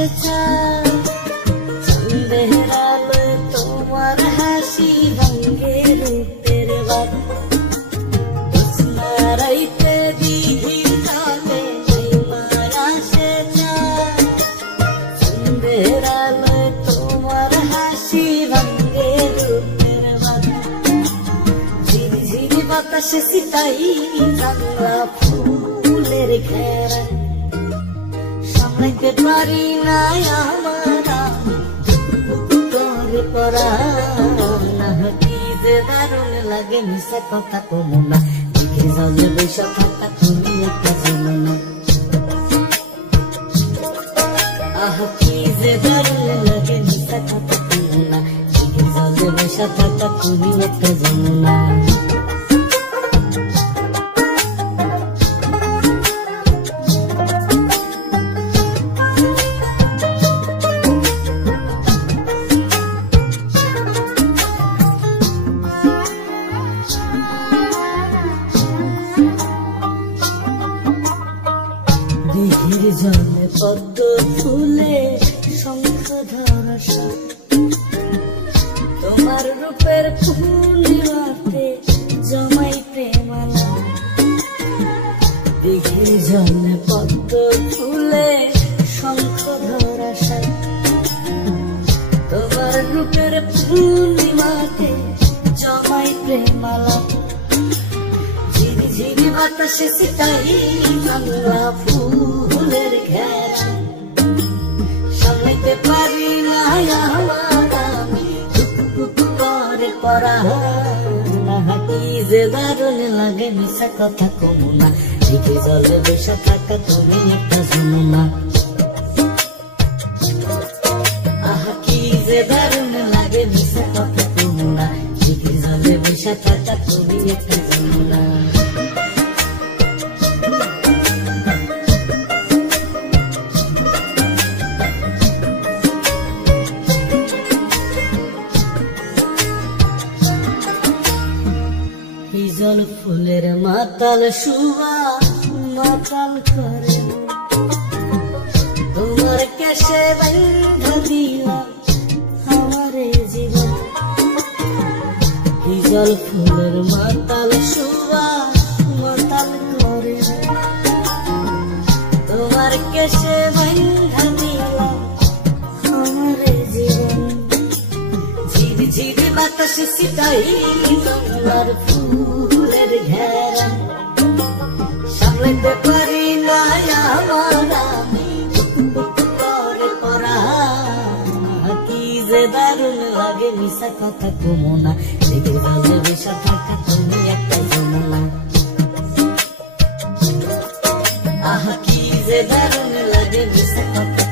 আকাশে চাঁদ চাঁদের আলো তোমার হাসি রঙে রূপের বাত রাইতে দিঘির জলে তোমার আসে চাঁদ চাঁদের আলো তোমার হাসি রঙে রূপের বাত ঝিরিঝিরি বাতাসে সিতাই জানলা ফুলের ঘেরা সামলাইতে পারি না আমার তোর পরাণ কি যে দারুণ লাগে মিশা কথা কমু না দিঘি জলে বসে থাকা তুমি একটা জানো না আহ কি যে দারুণ লাগে মিশা কথা কমু না দিঘি জলে বসে থাকা তুমি একটা জানো না দিঘির জলে পদ্ম ফুলে শঙ্খ ধরা তোমার রূপের পূর্ণিমাতে জমাই প্রেমালা দিঘির জলে পদ্ম ফুলে শঙ্খ ধরা তোমার রূপের পূর্ণিমাতে জমাই প্রেমালা ঝিরি বাতাসে সিতাই বাংলা ফুলের ঘেরা সামলাইতে পারি না আমার আমি করে পরাণ কি যে দারুণ লাগে মিশা কথা কমু না দিঘি জলে বসে থাকা তুমি একটা জানো না আহ কি যে দারুণ লাগে মিশা কথা কমু না দিঘি জলে বসে থাকা তুমি একটা জানো না হিজল ফুলের মাতাল সুবাস মাতাল করে তোমার কেশে বাঁধা দিলাম আমারে জীবন হিজল ফুলের মাতাল সুবাস মাতাল করে তোমার কেশে বাঁধা দিলাম আমারে জীবন ঝিরি ঝিরি বাতাসে সিতাই তোমার ফুলের ঘেরা সামলাইতে পারি না আমার আমি করে পরাণ কি যে দারুণ লাগে মিশা কথা কমু না দিঘি জলে বসে থাকা তুমি একটা জানো না আহ কি যে দারুণ লাগে মিশা কথা